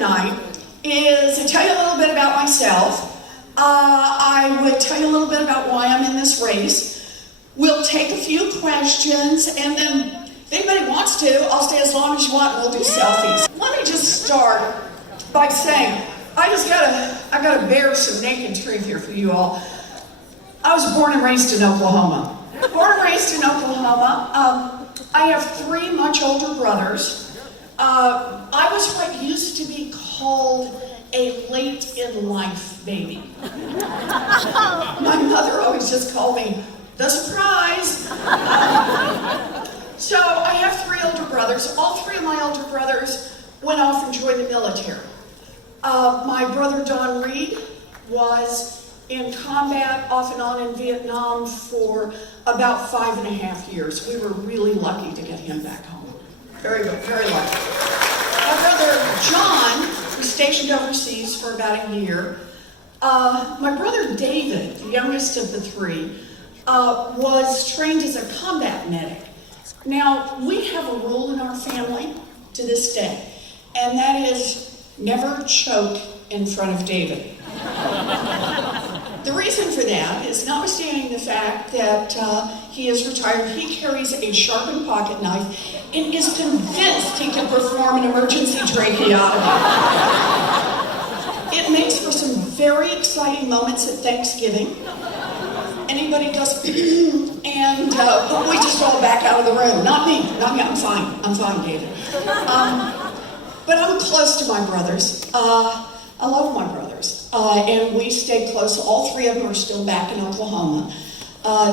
tonight is to tell you a little bit about myself. I would tell you a little bit about why I'm in this race. We'll take a few questions, and then if anybody wants to, I'll stay as long as you want and we'll do selfies. Let me just start by saying, I gotta bear some naked truth here for you all. I was born and raised in Oklahoma. Born and raised in Oklahoma. I have 3 much older brothers. I was what used to be called a late in life baby. My mother always just called me the surprise. So I have 3 older brothers. All 3 of my older brothers went off and joined the military. My brother Don Reed was in combat off and on in Vietnam for about 5.5 years. We were really lucky to get him back home. Very good, very lucky. My brother John was stationed overseas for about a year. My brother David, the youngest of the 3, was trained as a combat medic. Now, we have a rule in our family to this day, and that is never choke in front of David. The reason for that is, notwithstanding the fact that he is retired, he carries a sharpened pocket knife and is convinced he can perform an emergency tracheotomy. It makes for some very exciting moments at Thanksgiving. Anybody does, and we just roll back out of the room. Not me, I'm fine, David. But I'm close to my brothers. I love my brothers, and we stay close. All 3 of them are still back in Oklahoma.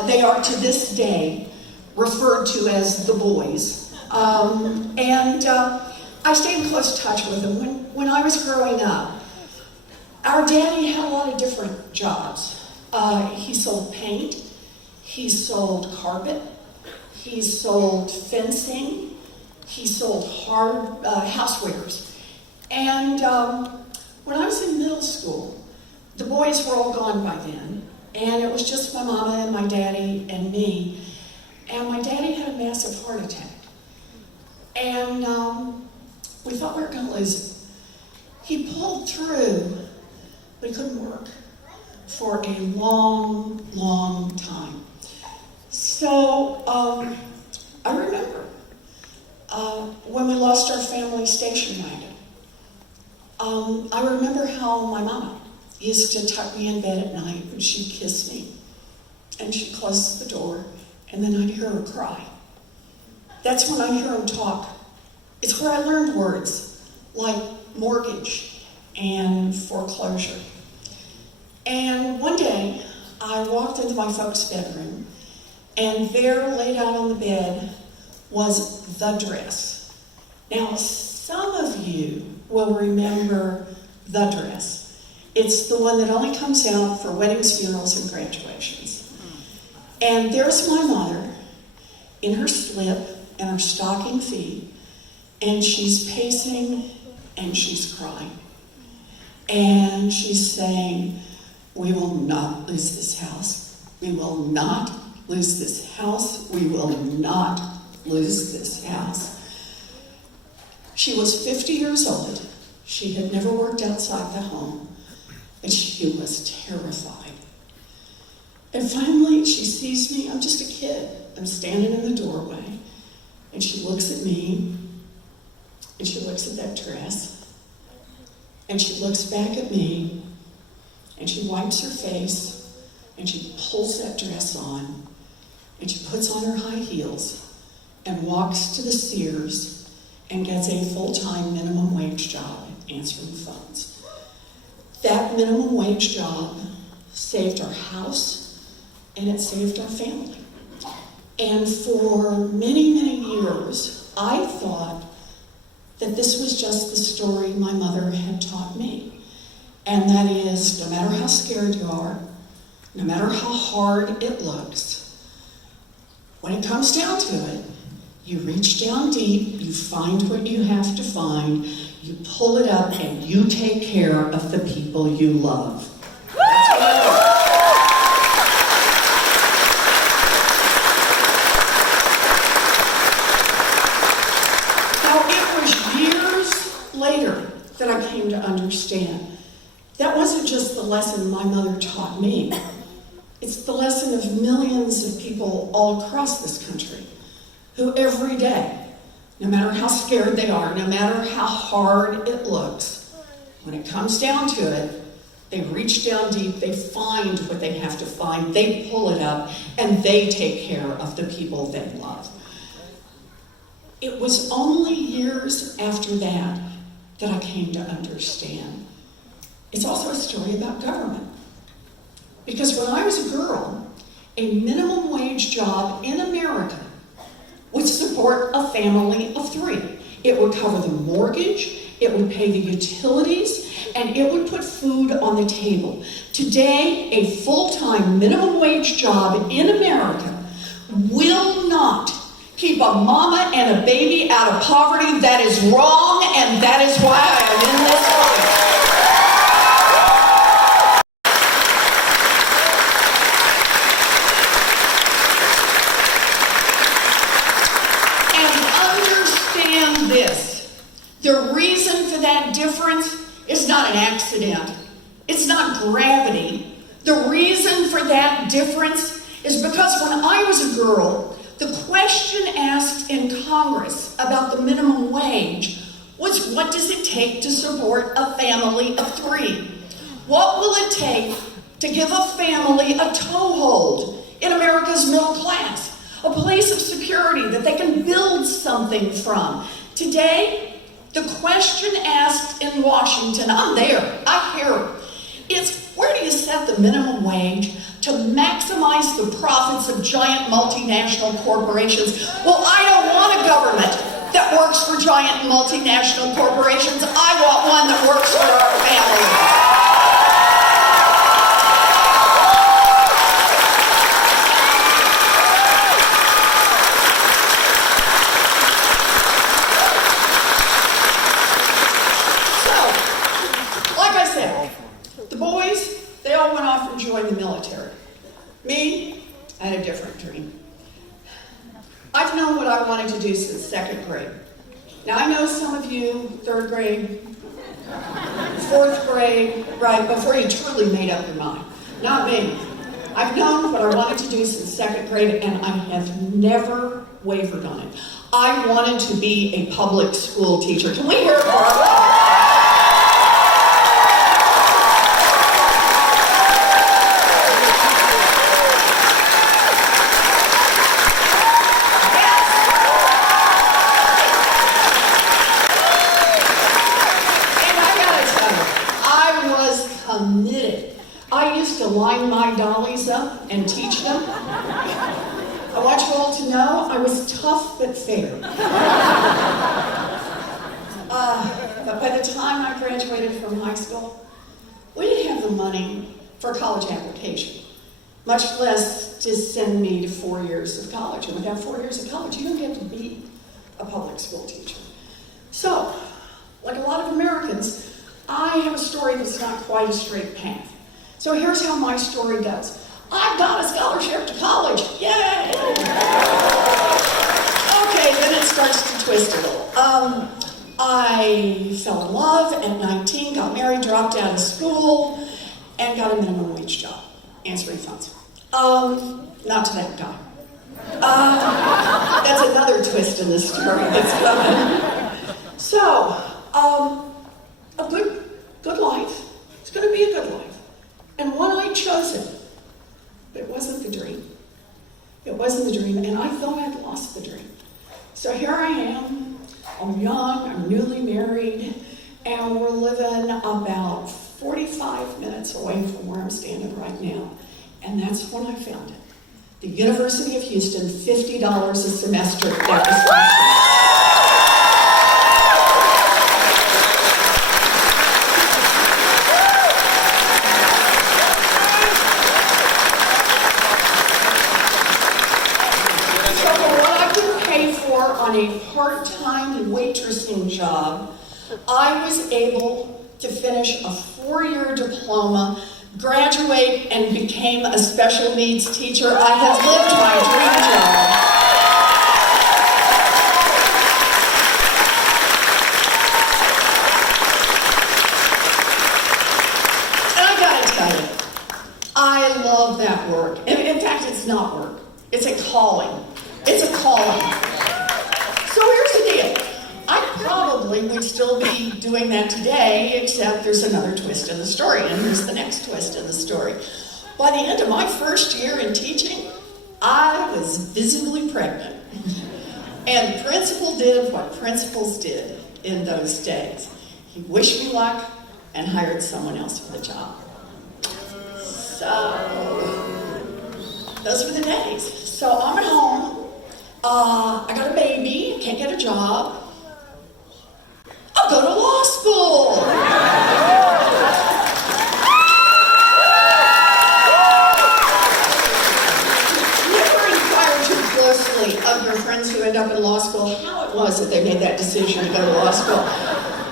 They are to this day referred to as the boys. And I stay in close touch with them. When I was growing up, our daddy had a lot of different jobs. He sold paint, he sold carpet, he sold fencing, he sold hard housewares. And when I was in middle school, the boys were all gone by then, and it was just my mama and my daddy and me. And my daddy had a massive heart attack. And we thought we were going to lose him. He pulled through, but he couldn't work for a long, long time. So I remember when we lost our family station wagon. I remember how my mama used to tuck me in bed at night and she'd kiss me and she'd close the door, and then I'd hear her cry. That's when I hear him talk. It's where I learned words like mortgage and foreclosure. And one day, I walked into my folks' bedroom, and there, laid out on the bed, was the dress. Now, some of you will remember the dress. It's the one that only comes out for weddings, funerals, and graduations. And there's my mother in her slip and her stocking feet, and she's pacing and she's crying. And she's saying, "We will not lose this house. We will not lose this house. We will not lose this house." She was 50 years old. She had never worked outside the home, and she was terrified. And finally, she sees me. I'm just a kid. I'm standing in the doorway, and she looks at me, and she looks at that dress, and she looks back at me, and she wipes her face, and she pulls that dress on, and she puts on her high heels, and walks to the Sears, and gets a full-time minimum wage job answering phones. That minimum wage job saved our house, and it saved our family. And for many, many years, I thought that this was just the story my mother had taught me. And that is, no matter how scared you are, no matter how hard it looks, when it comes down to it, you reach down deep, you find what you have to find, you pull it up, and you take care of the people you love. That's what I do. Now, it was years later that I came to understand. That wasn't just the lesson my mother taught me. It's the lesson of millions of people all across this country who every day, no matter how scared they are, no matter how hard it looks, when it comes down to it, they reach down deep, they find what they have to find, they pull it up, and they take care of the people they love. It was only years after that that I came to understand. It's also a story about government. Because when I was a girl, a minimum wage job in America would support a family of 3. It would cover the mortgage, it would pay the utilities, and it would put food on the table. Today, a full-time minimum wage job in America will not keep a mama and a baby out of poverty. That is wrong, and that is why I am in this fight. The reason for that difference is not an accident. It's not gravity. The reason for that difference is because when I was a girl, the question asked in Congress about the minimum wage was, what does it take to support a family of 3? What will it take to give a family a toehold in America's middle class? A place of security that they can build something from. Today, the question asked in Washington, I'm there, I hear it, is where do you set the minimum wage to maximize the profits of giant multinational corporations? Well, I don't want a government that works for giant multinational corporations. I want one that works for our families. The military. Me, I had a different dream. I've known what I wanted to do since 2nd grade. Now I know some of you, 3rd grade, 4th grade, right, before you truly made up your mind. Not me. I've known what I wanted to do since 2nd grade, and I have never wavered on it. I wanted to be a public school teacher. Can we hear it for our line my dollies up and teach them. I want you all to know I was tough but fair. But by the time I graduated from high school, we didn't have the money for a college application, much less to send me to 4 years of college. And without 4 years of college, you don't get to be a public school teacher. So, like a lot of Americans, I have a story that's not quite a straight path. So here's how my story goes. I got a scholarship to college. Yay! Okay, then it starts to twist a little. I fell in love at 19, got married, dropped out of school, and got a minimum wage job, answering phones. Not to that guy. That's another twist in the story that's coming. So, a good life. It's going to be a good life. And when I chose it, it wasn't the dream. It wasn't the dream, and I thought I'd lost the dream. So here I am. I'm young, I'm newly married, and we're living about 45 minutes away from where I'm standing right now. And that's when I found it. The University of Houston, $50 a semester. That was my on a part-time waitressing job, I was able to finish a 4-year diploma, graduate, and became a special needs teacher. I have lived my dream job. fact, it's not work. It's a calling. It's a calling. So here's the deal. I probably would still be doing that today, except there's another twist in the story, and here's the next twist in the story. By the end of my first year in teaching, I was visibly pregnant. And principal did what principals did in those days. He wished me luck and hired someone else for the job. So, those were the days. So I'm at home. I got a baby, can't get a job. I'll go to law school. Never inquire too closely of your friends who end up in law school how it was that they made that decision to go to law school.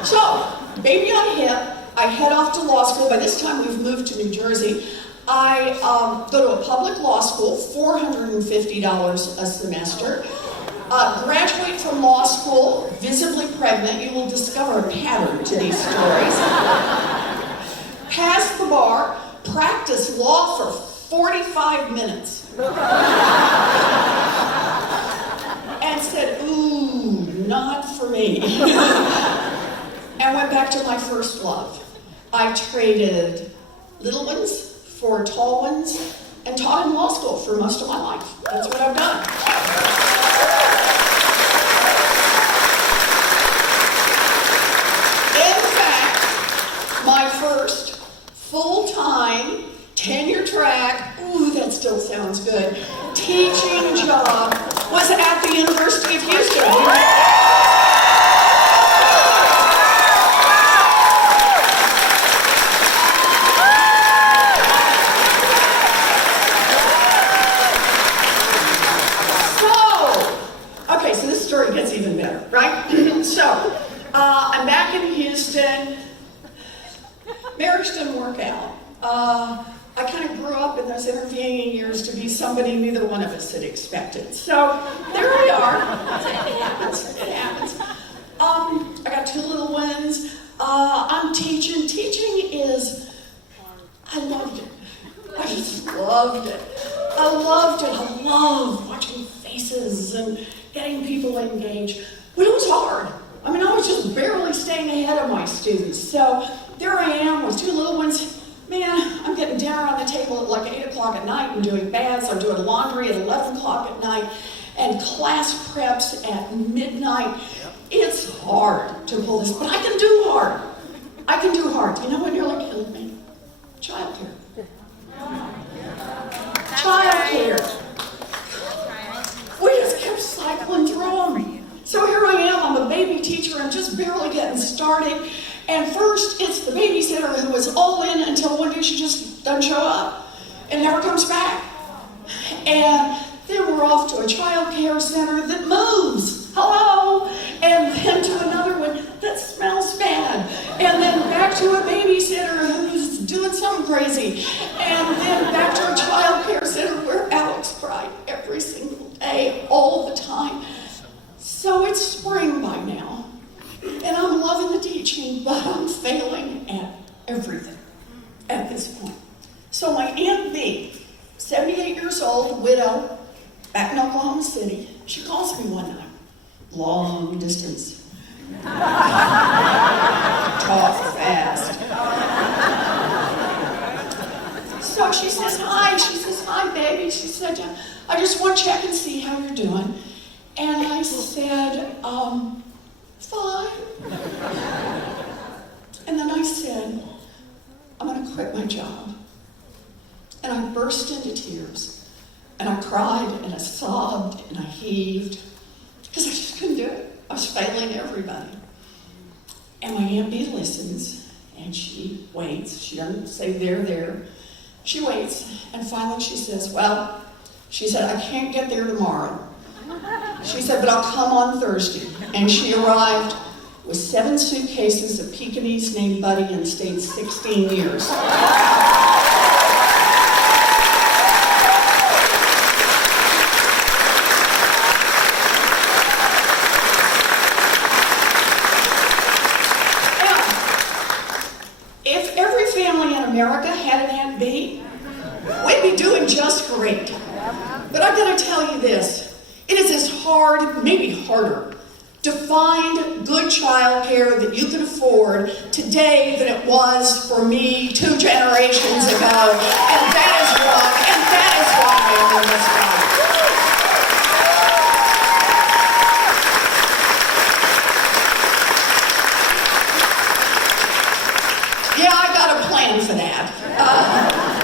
So, baby on hip, I head off to law school. By this time, we've moved to New Jersey. I go to a public law school, $450 a semester. Graduate from law school, visibly pregnant. You will discover a pattern to these stories. Pass the bar, practice law for 45 minutes. And said, ooh, not for me. And went back to my first love. I traded little ones for tall ones and taught in law school for most of my life. That's what I've done. In fact, my first full-time, tenure track, ooh, that still sounds good, teaching job was at the University of Houston. Gets even better, right? So, I'm back in Houston. Marriage didn't work out. I kind of grew up in those intervening years to be somebody neither one of us had expected. So, there we are. It happens. It happens. I got two little ones. I'm teaching. Teaching is, I loved it. I just loved it. I loved it. I loved watching faces and getting people engaged. But it was hard. I mean, I was just barely staying ahead of my students. So there I am with two little ones. Man, I'm getting dinner on the table at like 8 o'clock at night and doing baths. I'm doing laundry at 11 o'clock at night and class preps at midnight. It's hard to pull this, but I can do hard. I can do hard. You know what nearly killed me? Childcare. Childcare. We just kept cycling through them. So here I am, I'm a baby teacher, I'm just barely getting started. And first, it's the babysitter who was all in until one day she just doesn't show up and never comes back. And then we're off to a child care center that moves. Hello? And then to another one that smells bad. And then back to a babysitter who's doing something crazy. And then back to a child care center where Alex cried every single day, all the time. So it's spring by now. And I'm loving the teaching, but I'm failing at everything at this point. So my Aunt B, 78 years old, widow, back in Oklahoma City, she calls me one night. Long distance. Talk fast. So she says, hi. She says, hi, baby. She said, I just want to check and see how you're doing. And I said, fine. And then I said, I'm going to quit my job. And I burst into tears. And I cried, and I sobbed, and I heaved. Because I just couldn't do it. I was failing everybody. And my Aunt B listens, and she waits. She doesn't say there. She waits, and finally she says, well, she said, I can't get there tomorrow. She said, but I'll come on Thursday. And she arrived with 7 suitcases of Pekingese named Buddy and stayed 16 years. If every family in America had an Aunt B, we'd be doing just great. this. It is as hard, maybe harder, to find good child care that you can afford today than it was for me 2 generations ago. And that is why I'm on this ride. Yeah, I got a plan for that.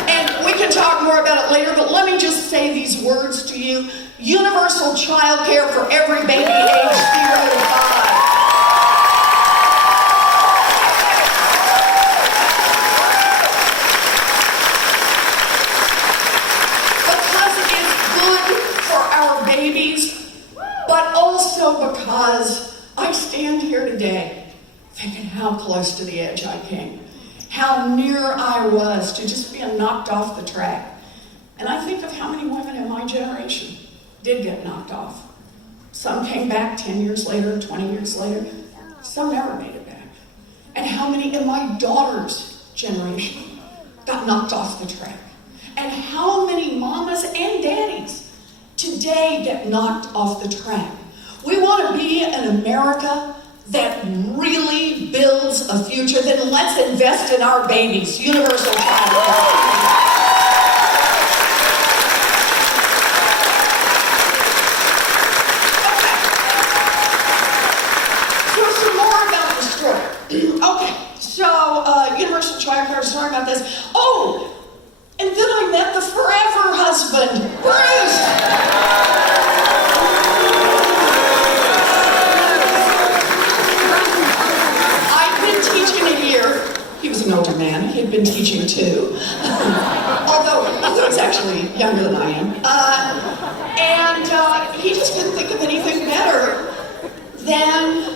And we can talk more about it later, but let me just say these words to you. Universal child care for every baby age 0 to 5. Because it's good for our babies, but also because I stand here today thinking how close to the edge I came. How near I was to just being knocked off the track. And I think of how many women in my generation did get knocked off. Some came back 10 years later, 20 years later. Some never made it back. And how many in my daughter's generation got knocked off the track. And how many mamas and daddies today get knocked off the track. We want to be an America that really builds a future. Then let's invest in our babies. Universal child care. Okay, so universal child care, sorry about this. Oh, and then I met the forever husband, Bruce. I'd been teaching a year. He was an older man. He had been teaching too. although he's actually younger than I am. And he just couldn't think of anything better than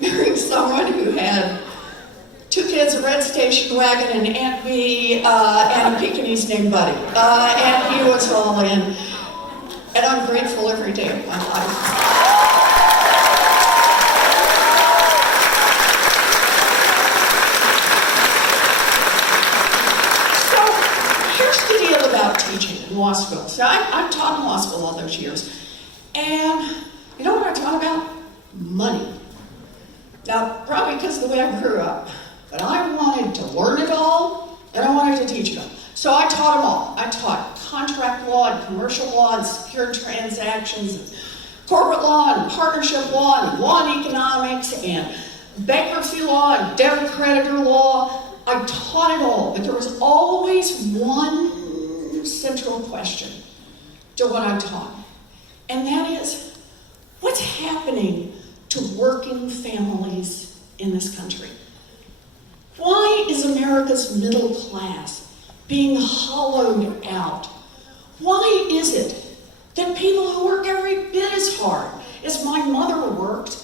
marrying someone who had 2 kids, a red station wagon, an Aunt Bee, and a Pekingese named Buddy. And he was all in. And I'm grateful every day of my life. So here's the deal about teaching in law school. So I've taught in law school all those years. And you know what I taught about? Money. Now, probably because of the way I grew up, but I wanted to learn it all, and I wanted to teach it all. So I taught them all. I taught contract law and commercial law and secured transactions, and corporate law and partnership law and law and economics and bankruptcy law and debtor creditor law. I taught it all, but there was always one central question to what I taught, and that is, what's happening to working families in this country? Why is America's middle class being hollowed out? Why is it that people who work every bit as hard as my mother worked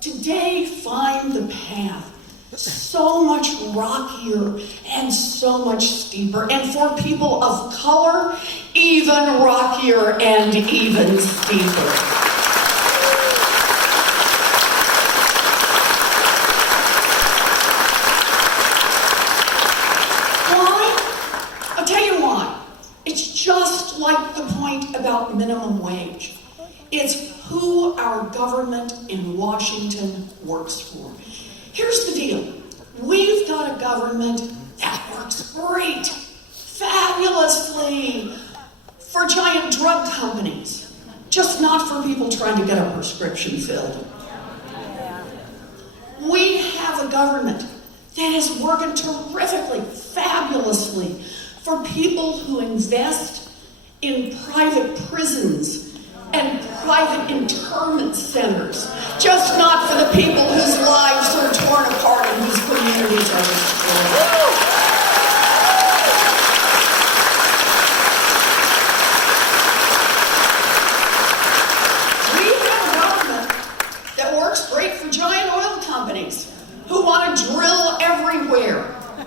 today find the path so much rockier and so much steeper, and for people of color, even rockier and even steeper? Like the point about minimum wage. It's who our government in Washington works for. Here's the deal. We've got a government that works great, fabulously, for giant drug companies, just not for people trying to get a prescription filled. We have a government that is working terrifically, fabulously, for people who invest in private prisons and private internment centers, just not for the people whose lives are torn apart and whose communities are destroyed. We have a government that works great for giant oil companies who want to drill everywhere,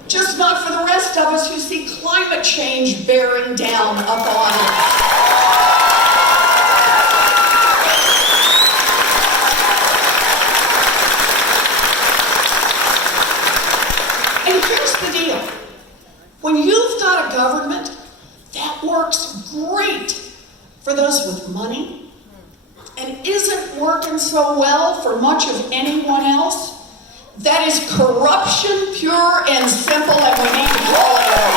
just not for the rest of us who see climate change bearing down upon us. And here's the deal. When you've got a government that works great for those with money, for much of anyone else, that is corruption, pure and simple, and we need to call it out.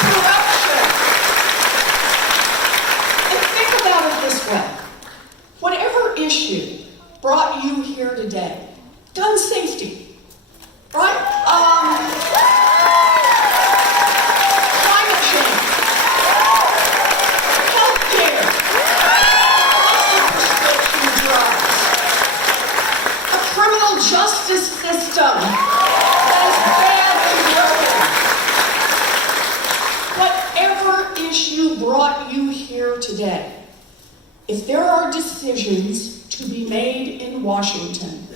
Corruption. And think about it this way. Whatever issue brought you here today, gun safety, right? Climate change, healthcare, prescription drugs, a criminal justice system that is badly broken. Whatever issue brought you here today, if there are decisions to be made in Washington,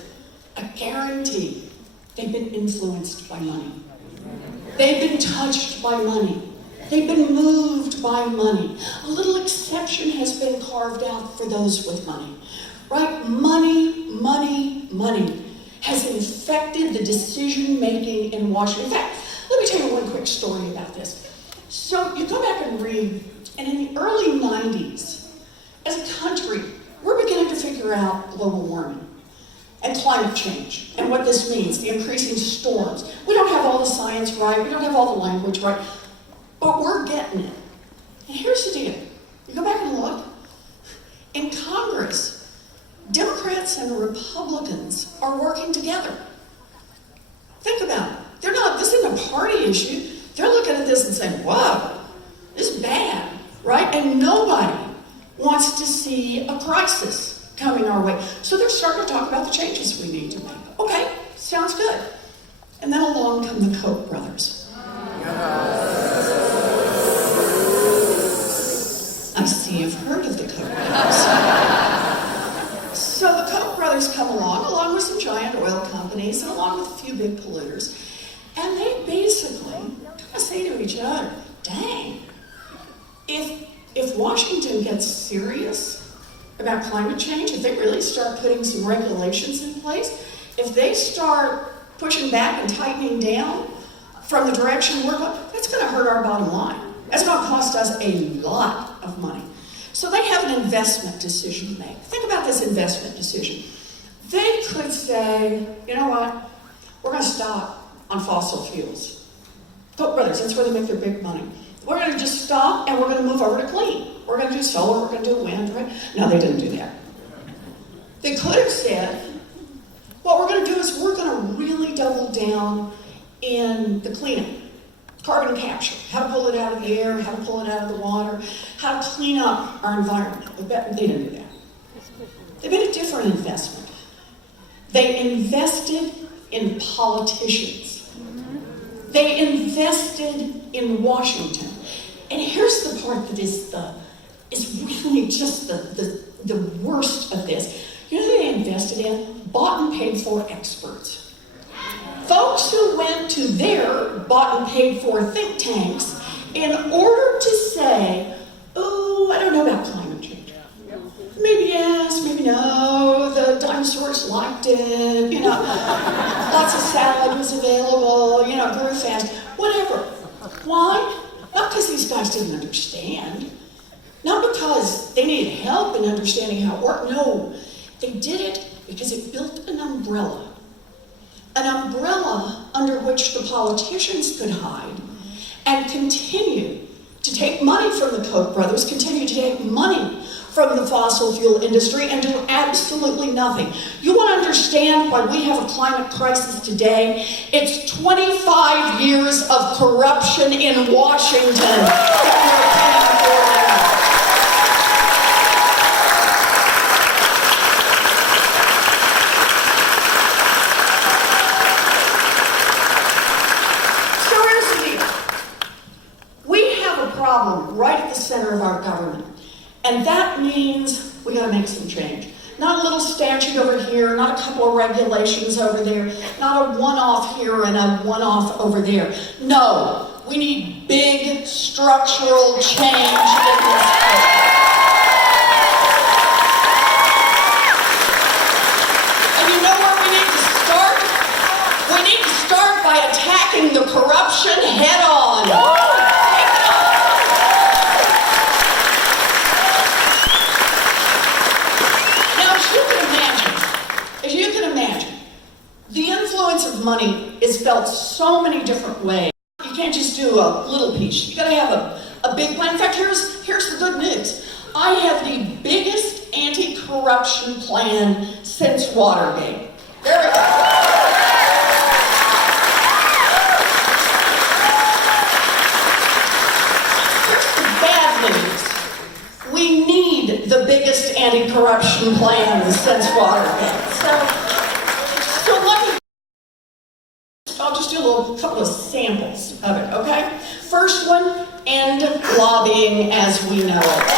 I guarantee they've been influenced by money. They've been touched by money. They've been moved by money. A little exception has been carved out for those with money. Right? Money, money, money has infected the decision making in Washington. In fact, let me tell you one quick story about this. So you go back and read, and in the early 90s, as a country, we're beginning to figure out global warming and climate change and what this means, the increasing storms. We don't have all the science right, we don't have all the language right, but we're getting it. And here's the deal. You go back and look, in Congress, Democrats and Republicans are working together. Think about it. This isn't a party issue. They're looking at this and saying, whoa, this is bad, right? And nobody wants to see a crisis coming our way. So they're starting to talk about the changes we need to make. Okay, sounds good. And then along come the Koch brothers. I see you've heard of the Koch brothers. So the Koch brothers come along with some giant oil companies and along with a few big polluters. And they basically say to each other, dang, if Washington gets serious about climate change, if they really start putting some regulations in place, if they start pushing back and tightening down from the direction we're going, that's going to hurt our bottom line. That's going to cost us a lot of money. So they have an investment decision to make. Think about this investment decision. They could say, you know what, we're going to stop on fossil fuels. Koch brothers, that's where they make their big money. We're going to just stop and we're going to move over to clean. We're going to do solar, we're going to do wind, right? No, they didn't do that. They could have said, what we're going to do is we're going to really double down in the cleanup. Carbon capture, how to pull it out of the air, how to pull it out of the water, how to clean up our environment. They didn't do that. They made a different investment. They invested in politicians. They invested in Washington. And here's the part that is really just the worst of this. You know who they invested in? Bought and paid for experts. Folks who went to their bought and paid for think tanks in order to say, oh, I don't know about climate change. Maybe yes, maybe no, the dinosaurs liked it, lots of salad was available, grew fast, whatever. Why? Not because these guys didn't understand. Not because they needed help in understanding how it worked. No, they did it because it built an umbrella. An umbrella under which the politicians could hide and continue to take money from the Koch brothers, continue to take money from the fossil fuel industry and do absolutely nothing. You want to understand why we have a climate crisis today? It's 25 years of corruption in Washington that we're paying for now. So here's the deal. We have a problem right at the center of our government. And that means we got to make some change. Not a little statute over here, not a couple of regulations over there, not a one-off here and a one-off over there. No, we need big structural change in this country. And you know where we need to start? We need to start by attacking the corruption head on. felt so many different ways. You can't just do a little piece. You gotta have a big plan. In fact, here's the good news. I have the biggest anti-corruption plan since Watergate. There we go. We need the biggest anti-corruption plan since Watergate. So I'll just do a couple of samples of it, okay? First one, end lobbying as we know it.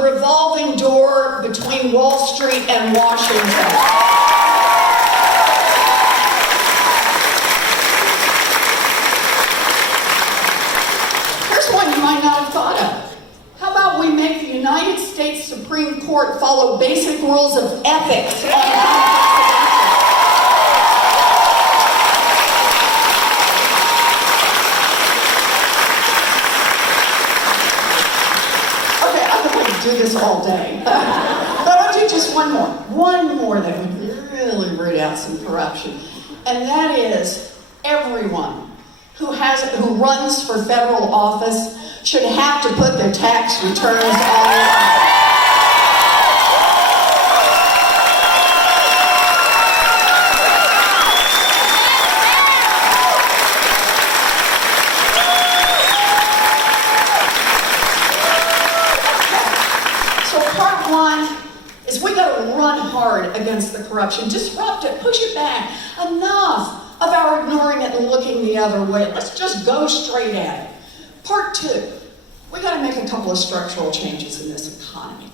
Revolving door between Wall Street and Washington. Here's one you might not have thought of. How about we make the United States Supreme Court follow basic rules of ethics on do this all day. But I'll do just one more that would really root out some corruption. And that is everyone who runs for federal office should have to put their tax returns online. Against the corruption, disrupt it, push it back. Enough of our ignoring it and looking the other way. Let's just go straight at it. Part two, we got to make a couple of structural changes in this economy.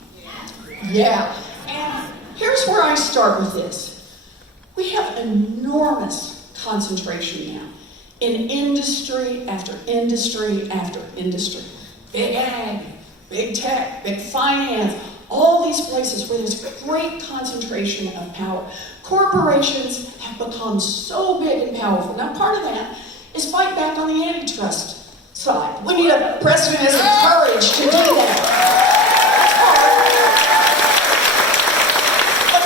Yeah, and here's where I start with this. We have enormous concentration now in industry after industry after industry. Big ag, big tech, big finance, all these places where there's great concentration of power. Corporations have become so big and powerful. Now, part of that is fight back on the antitrust side. We need a president who has the courage to do that. That's hard. But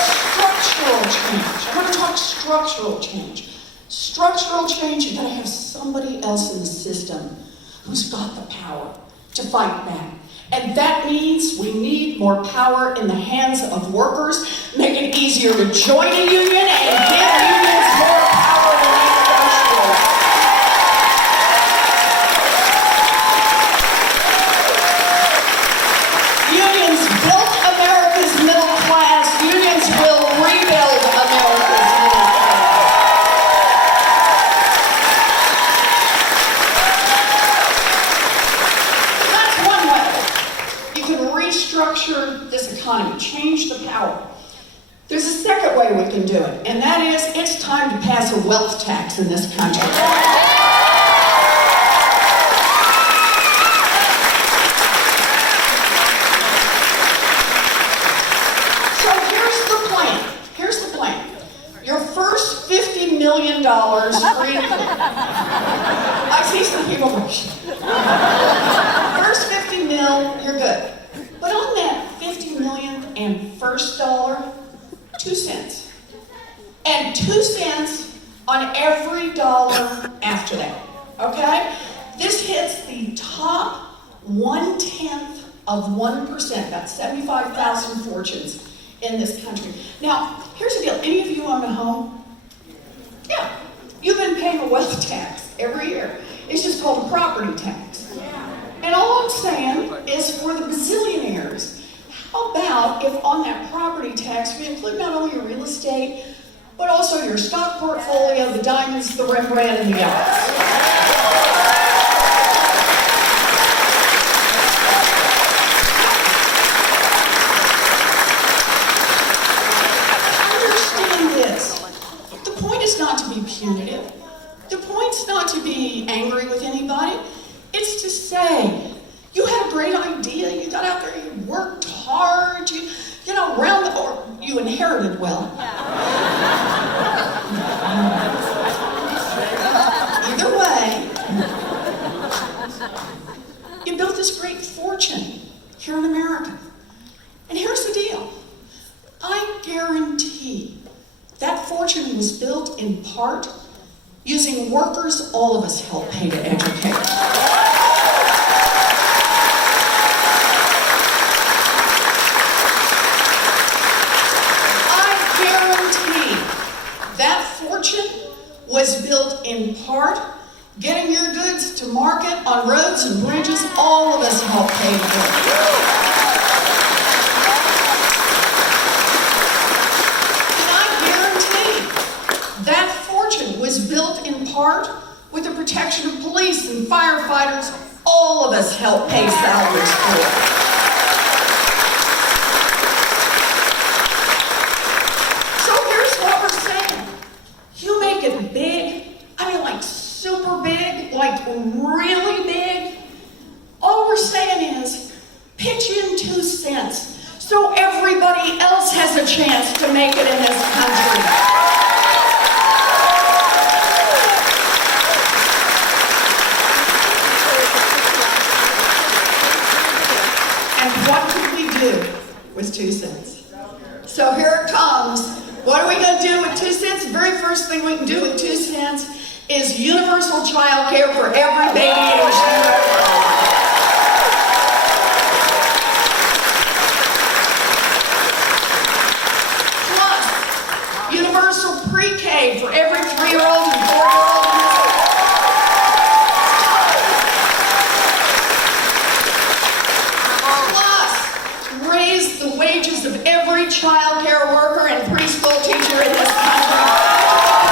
structural change. I want to talk structural change. Structural change, you've got to have somebody else in the system who's got the power to fight back. And that means we need more power in the hands of workers, make it easier to join a union, and give unions more power to negotiate. Unions built America's middle class. Unions will rebuild America's middle class. That's one way. You can restructure this economy, change the power. There's a second way we can do it, and that is it's time to pass a wealth tax in this country. So here's the plan. Your first $50 million I see some people first 50 mil, you're good. But on that 50 millionth and first dollar, 2 cents. And 2 cents on every dollar after that. Okay? This hits the top 1/10 of 1%, about 75,000 fortunes in this country. Now, here's the deal. Any of you own a home? Yeah. You've been paying a wealth tax every year. It's just called a property tax. And all I'm saying is for the bazillionaires, how about if on that property tax we include not only your real estate, but also your stock portfolio, the diamonds, the Rembrandt, and the yachts. Understand this. The point is not to be punitive. The point's not to be angry with anybody. It's to say, you had a great idea, you got out there, you worked hard, you you inherited well. Either way, fortune here in America. And here's the deal. I guarantee that fortune was built in part using workers all of us help pay to educate. I guarantee that fortune was built in part getting your goods to market on roads and bridges all of us help pay for. Was built in part with the protection of police and firefighters all of us help pay salaries for. So here's what we're saying. You make it big, I mean like super big, like really big. All we're saying is pitch in 2 cents so everybody else has a chance to make it in this country. With 2 cents. So here it comes. What are we going to do with 2 cents? The very first thing we can do with 2 cents is universal child care for every baby age 0. Plus, universal pre-K for every 3-year-old and 4-year-old. Raise the wages of every child care worker and preschool teacher in this country to the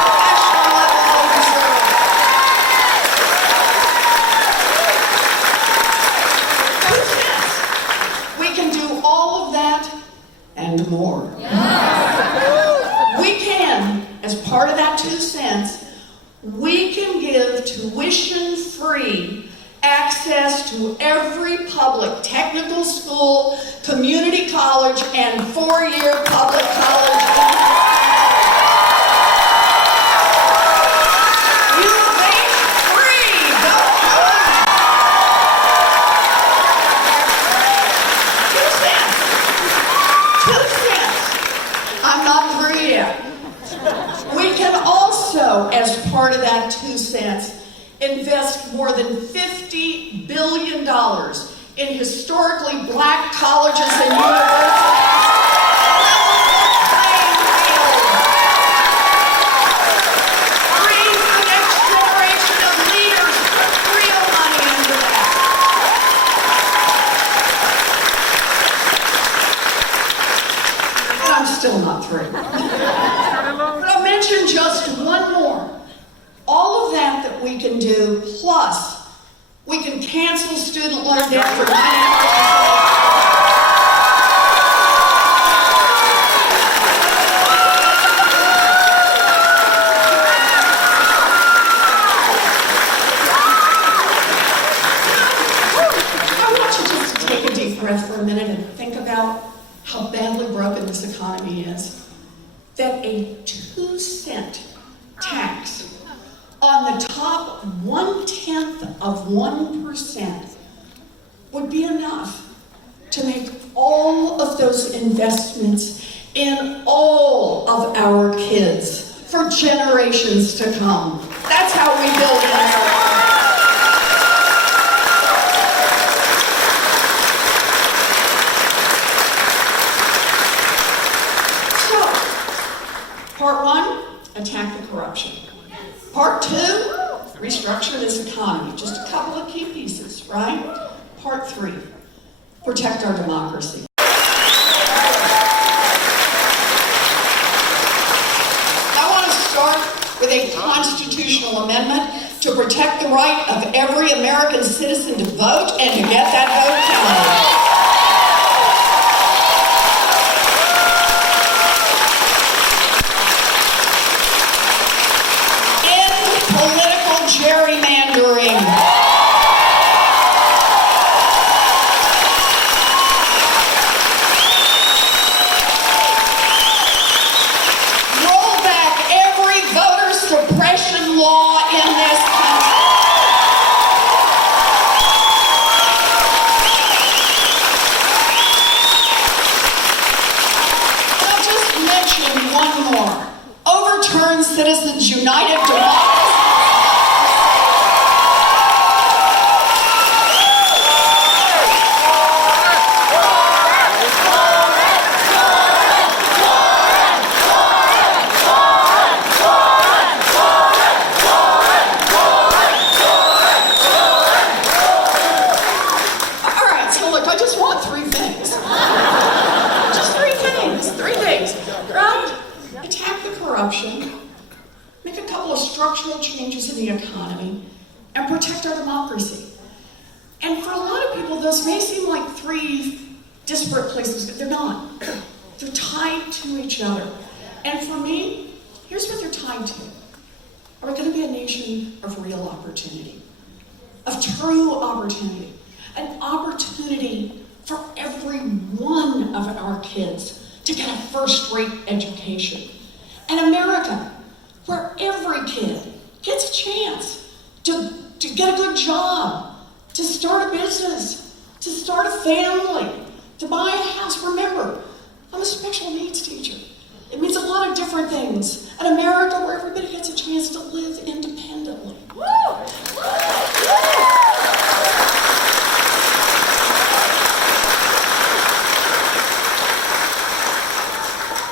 professional level they deserve. 2 cents. We can do all of that and more. We can, as part of that 2 cents, we can give tuition-free access to every public technical school, community college, and 4-year public college. You think free, don't you? 2 cents. 2 cents. I'm not through yet. We can also, as part of that 2 cents, invest more than $50 billion in historically black colleges and universities. Bring the next generation of leaders, put real money into that. And I'm still not through. But I'll mention just one more. All of that we can do, plus we can cancel student loan debt for 9 hours. I want you just to take a deep breath for a minute and think about how badly broken this economy is. That a 2-cent tax on the top 0.1% would be enough to make all of those investments in all of our kids for generations to come. That's how we build America. So, part 1, attack the corruption. Part 2, restructure this economy. Just a couple of key pieces, right? Part 3, protect our democracy. I want to start with a constitutional amendment to protect the right of every American citizen to vote and to get that vote counted. Gerrymandering. Roll back every voter suppression law in this country. corruption, make a couple of structural changes in the economy, and protect our democracy. And for a lot of people, those may seem like three disparate places, but they're not. They're tied to each other. And for me, here's what they're tied to. Are we going to be a nation of real opportunity? Of true opportunity? An opportunity for every one of our kids to get a first-rate education. An America where every kid gets a chance to get a good job, to start a business, to start a family, to buy a house. Remember, I'm a special needs teacher. It means a lot of different things. An America where everybody gets a chance to live independently.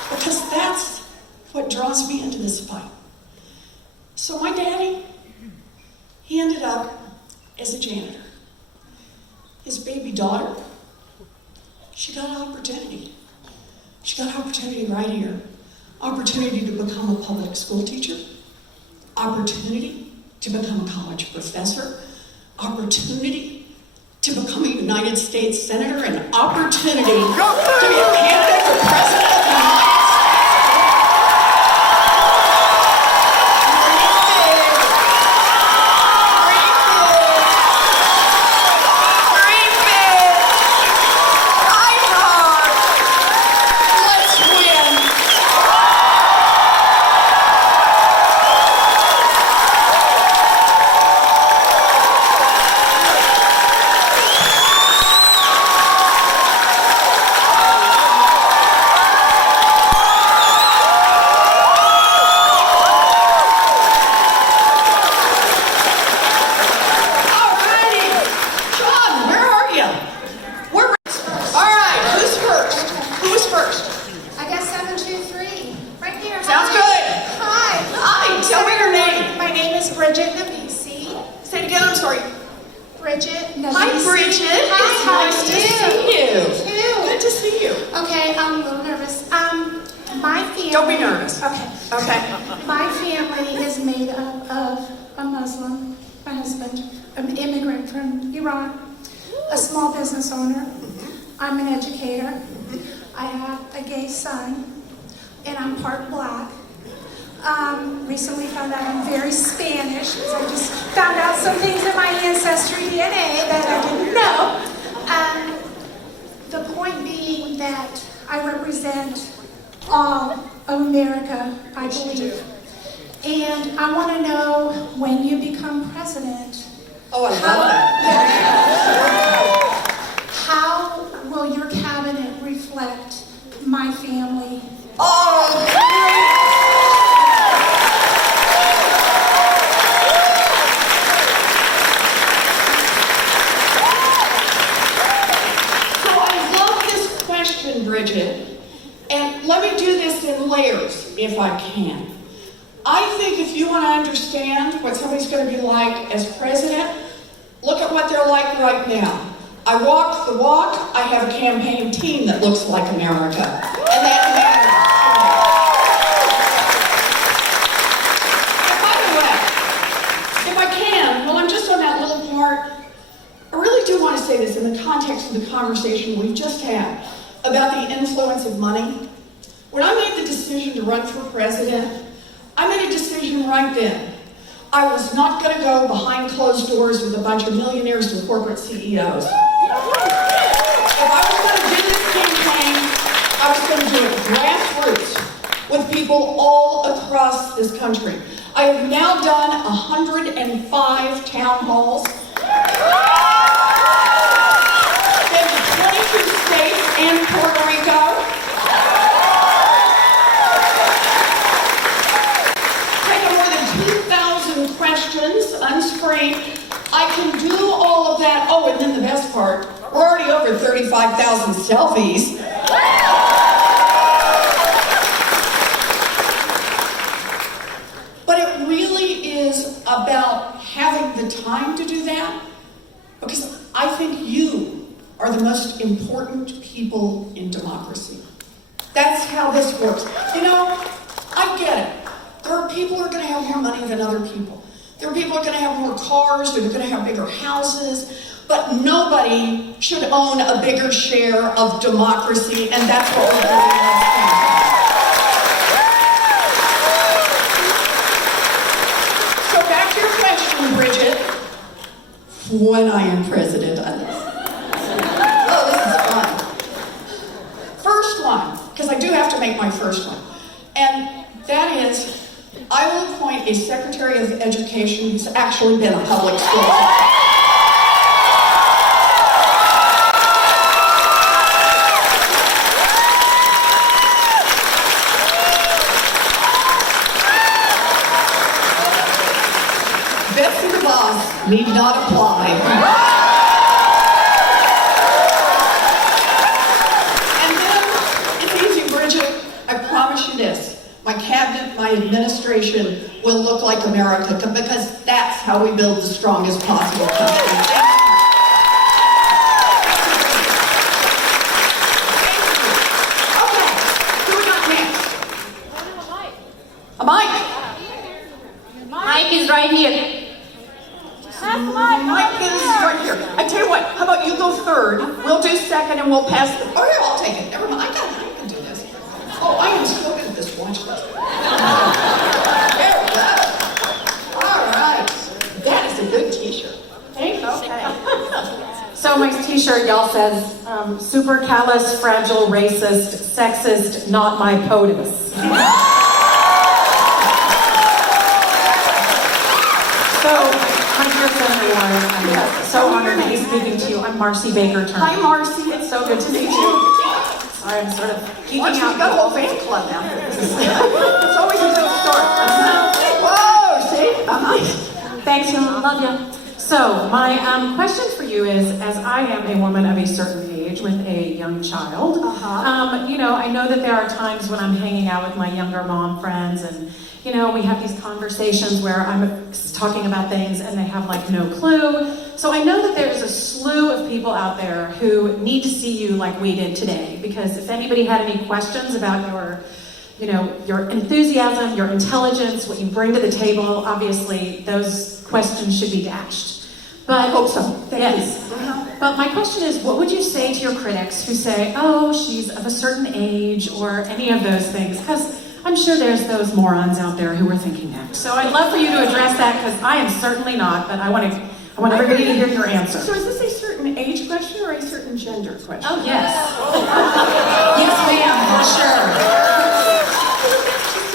Because that's what draws me into this fight. So my daddy, he ended up as a janitor. His baby daughter, she got an opportunity. She got an opportunity right here. Opportunity to become a public school teacher. Opportunity to become a college professor. Opportunity to become a United States Senator. An opportunity to be a candidate for President of the United States. Don't be nervous. Okay. My family is made up of a Muslim, my husband, an immigrant from Iran, a small business owner. I'm an educator. I have a gay son, and I'm part black. Recently found out I'm very Spanish, because I just found out some things in my ancestry DNA that I didn't know. The point being that I represent all of America, I believe. And I want to know, when you become president, oh, I love that. How will your cabinet reflect my family? So I love this question, Bridget. And let me do this in layers, if I can. I think if you want to understand what somebody's going to be like as president, look at what they're like right now. I walk the walk. I have a campaign team that looks like America. And that matters. And by the way, if I can, while I'm just on that little part, I really do want to say this in the context of the conversation we've just had about the influence of money. When I made the decision to run for president, I made a decision right then. I was not going to go behind closed doors with a bunch of millionaires and corporate CEOs. If I was going to do this campaign, I was going to do it grassroots with people all across this country. I have now done 105 town halls. Been to 22 states and Puerto Rico. Taken more than 2,000 questions unscreened. I can do all of that. Oh, and then the best part, we're already over 35,000 selfies. But it really is about having the time to do that, because I think you are the most important people in democracy. That's how this works. You know, I get it. people who are going to have more money than other people. There are people who are going to have more cars, they're going to have bigger houses, but nobody should own a bigger share of democracy, and that's what we're doing in this campaign. So back to your question, Bridget. When I am president, oh, this is fun. First one, because I do have to make my first one, and that is, I will appoint a Secretary of Education who's actually been a public school teacher. Betsy the boss need not apply. And then, it's easy, Bridget. I promise you this. My cabinet, my administration will look like America, because that's how we build the strongest possible country. Okay, who we got next? A mic. Mike is right here. Mike is right here. I tell you what, how about you go third? We'll do second and we'll pass the... Oh, here, I'll take it. Never mind. I can do this. Oh, I am so good at this. Watch this. There we go. All right. That is a good t-shirt. Thank you. Okay. So my t-shirt, y'all, says, supercalifragilistic, racist, sexist, not my POTUS. So, my dear Senator Warren, I'm so honored to be speaking to you. I'm Marcy Baker Turner. Hi, Marcy. It's so good to meet you. Sorry, I'm sort of geeking Marcy, out. you've got a whole fan club now. It's always a good story. Whoa, see? Thanks, love you. So, my question for you is, as I am a woman of a certain age with a young child, you know, I know that there are times when I'm hanging out with my younger mom friends and, you know, we have these conversations where I'm talking about things and they have like no clue. So I know that there's a slew of people out there who need to see you like we did today, because if anybody had any questions about your, you know, your enthusiasm, your intelligence, what you bring to the table, obviously those questions should be dashed. But I hope so. yes. But my question is, what would you say to your critics who say, oh, she's of a certain age, or any of those things? Because I'm sure there's those morons out there who are thinking that. So I'd love for you to address that, because I am certainly not, but I want everybody to hear your answer. So is this a certain age question or a certain gender question? Oh, yes. Yes, ma'am, for sure.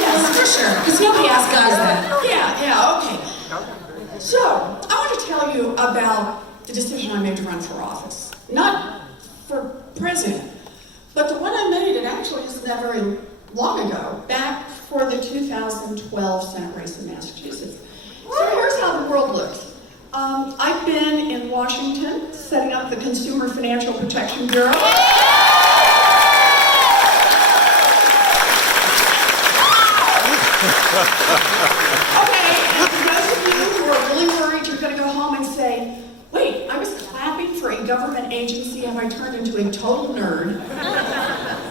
Yes, for sure. Because nobody asks guys that. Yeah, okay. So, I want to tell you about the decision I made to run for office. Not for president, but the one I made, it actually isn't that very long ago, back for the 2012 Senate race in Massachusetts. So here's how the world looks. I've been in Washington setting up the Consumer Financial Protection Bureau. Okay, and for those of you who are really worried, you're going to go home and say, wait, I was clapping for a government agency, have I turned into a total nerd?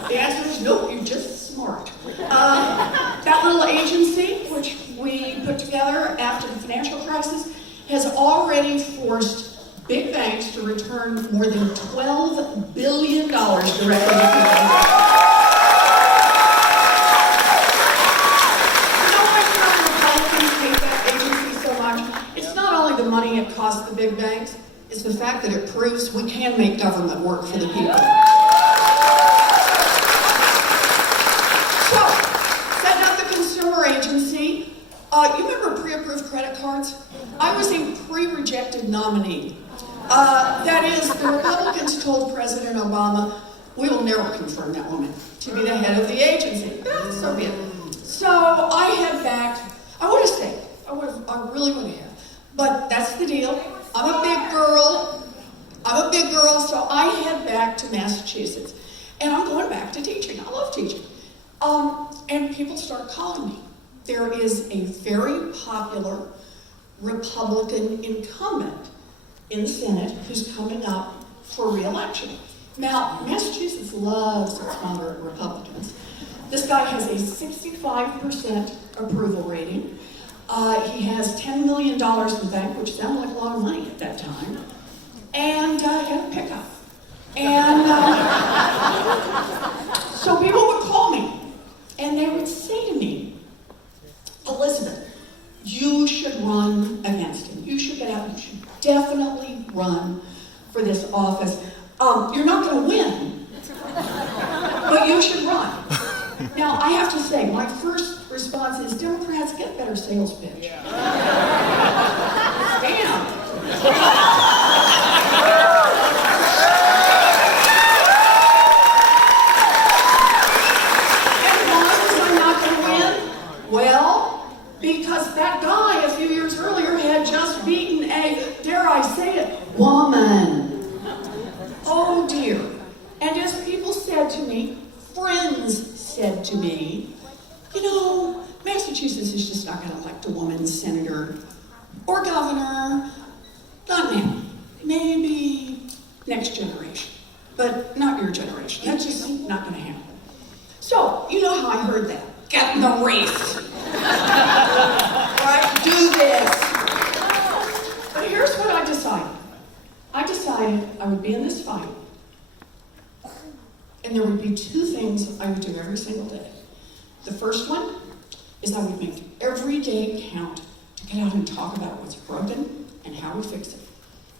The answer is no, you're just smart. That little agency, which we put together after the financial crisis, has already forced big banks to return more than $12 billion directly to people. The money it costs the big banks, it's the fact that it proves we can make government work for the people. So, setting up the consumer agency, you remember pre-approved credit cards? I was a pre-rejected nominee. That is, the Republicans told President Obama, we will never confirm that woman to be the head of the agency. Yeah, so be it. So I had backed, I would have stayed. I really would have. But that's the deal. I'm a big girl, so I head back to Massachusetts. And I'm going back to teaching. I love teaching. And people start calling me. There is a very popular Republican incumbent in the Senate who's coming up for re-election. Now, Massachusetts loves its moderate Republicans. This guy has a 65% approval rating. He has $10 million in the bank, which sounded like a lot of money at that time. And he had a pickup. And so people would call me, and they would say to me, Elizabeth, you should run against him. You should get out. You should definitely run for this office. You're not going to win, but you should run. Now, I have to say, my first response is, Democrats, get a better sales pitch. Damn. And why was I not going to win? Well, because that guy a few years earlier had just beaten a, dare I say it, woman. Oh dear. And as people said to me, friends said to me, you know, Massachusetts is just not going to elect a woman senator or governor. Not now. Maybe next generation. But not your generation. That's just not going to happen. So, you know how I heard that. Get in the race. Right? Do this. But here's what I decided. I decided I would be in this fight, and there would be two things I would do every single day. The first one is I would make every day count to get out and talk about what's broken and how we fix it.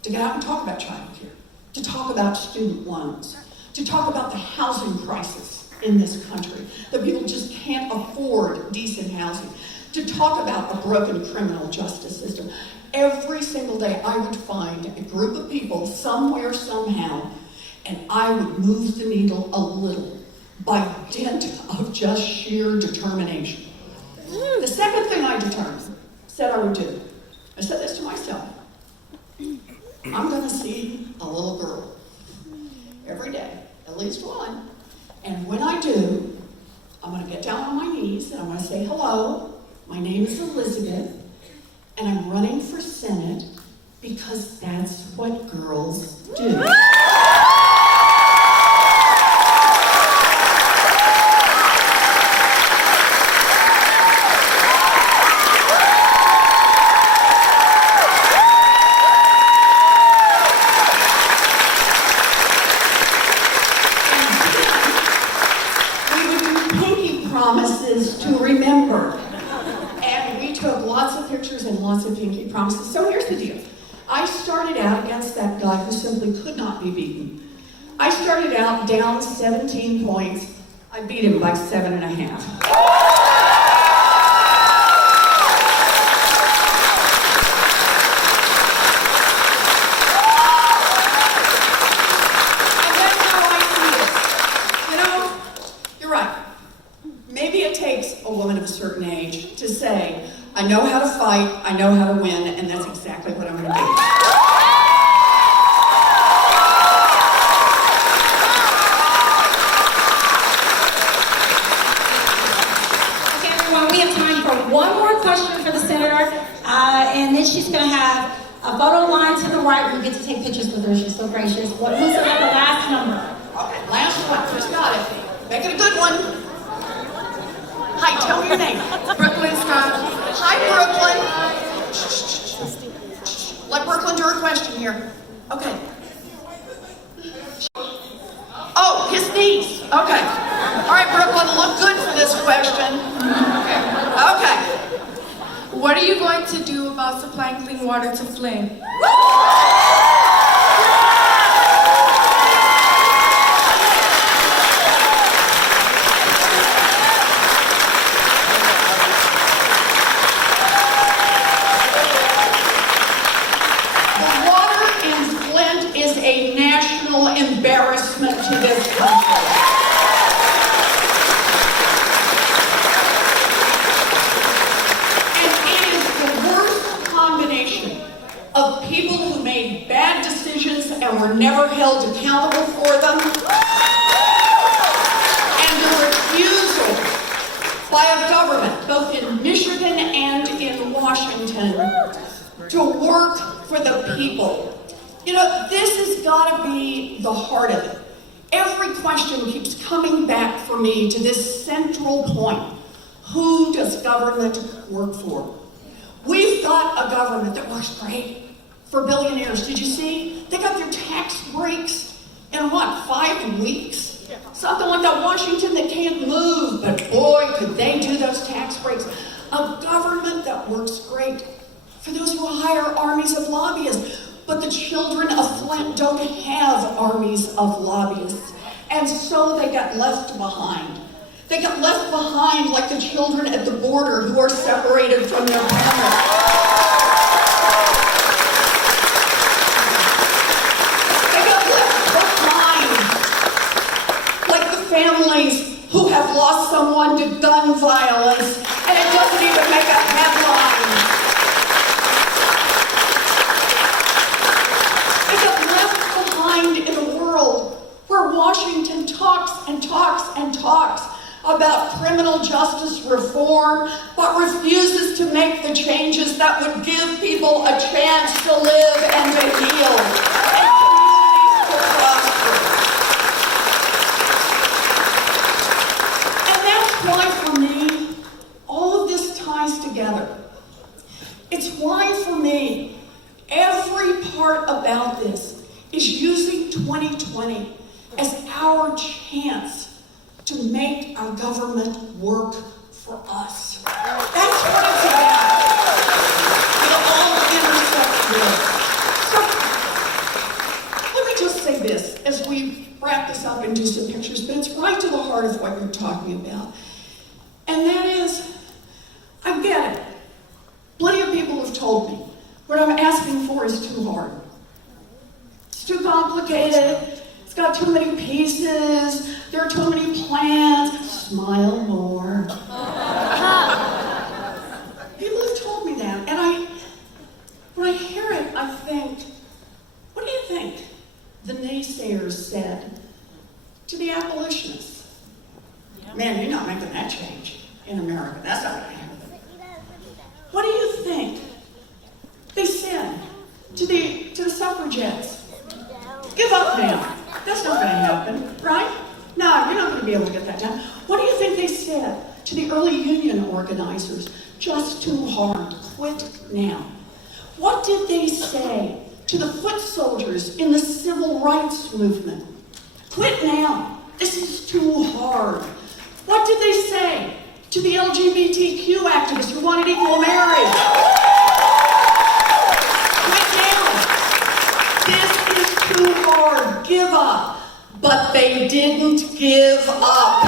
To get out and talk about childcare, to talk about student loans, to talk about the housing crisis in this country, that people just can't afford decent housing, to talk about a broken criminal justice system. Every single day I would find a group of people somewhere, somehow, and I would move the needle a little by dint of just sheer determination. The second thing I said I would do, I said this to myself, I'm going to see a little girl every day, at least one, and when I do, I'm going to get down on my knees and I'm going to say, hello, my name is Elizabeth, and I'm running for Senate because that's what girls do. Promises to remember. And we took lots of pictures and lots of pinky promises. So here's the deal. I started out against that guy who simply could not be beaten. I started out down 17 points. I beat him by 7.5. A woman of a certain age to say, I know how to fight, I know how to win, and that's exactly what I'm going to do. Okay, everyone, we have time for one more question for the senator, and then she's going to have a photo line to the right where you get to take pictures with her. She's so gracious. Who's going to have the last number? Okay, last one. Who's got it? Make it a good one. Hi, tell me your name. Brooklyn Scott. Hi, Brooklyn. Let Brooklyn do her question here. Okay. Oh, his niece. Okay. All right, Brooklyn, look good for this question. Okay. What are you going to do about supplying clean water to Flint? Is a national embarrassment to this country. And it is the worst combination of people who made bad decisions and were never held accountable for them, and the refusal by a government, both in Michigan and in Washington, to work for the people. You know, this has got to be the heart of it. every question keeps coming back for me to this central point. Who does government work for? We've got a government that works great for billionaires. Did you see? They got their tax breaks in what, 5 weeks? Something like that. Washington, they can't move, but boy, could they do those tax breaks. A government that works great for those who hire armies of lobbyists. But the children of Flint don't have armies of lobbyists. And so they got left behind. They got left behind like the children at the border who are separated from their parents. They got left behind like the families who have lost someone to gun violence, and it doesn't even make a headline. In a world where Washington talks and talks and talks about criminal justice reform, but refuses to make the changes that would give people a chance to live and to heal, and communities to prosper. And that's why, for me, all of this ties together. It's why, for me, every part about this is using 2020 as our chance to make our government work for us. That's what it's about. It all intersects with. So, let me just say this as we wrap this up and do some pictures, but it's right to the heart of what you're talking about. And that is, I get it. Plenty of people have told me what I'm asking for is too hard. Too complicated, it's got too many pieces, there are too many plans. Smile more. People have told me that, and when I hear it, I think, what do you think the naysayers said to the abolitionists? Man, you're not making that change in America. That's not going to happen. What do you think they said to the suffragettes? Give up now. That's not going to happen, right? No, you're not going to be able to get that done. What do you think they said to the early union organizers? Just too hard. Quit now. What did they say to the foot soldiers in the civil rights movement? Quit now. This is too hard. What did they say to the LGBTQ activists who wanted equal marriage? Quit now. This is too hard. Give up. But they didn't give up.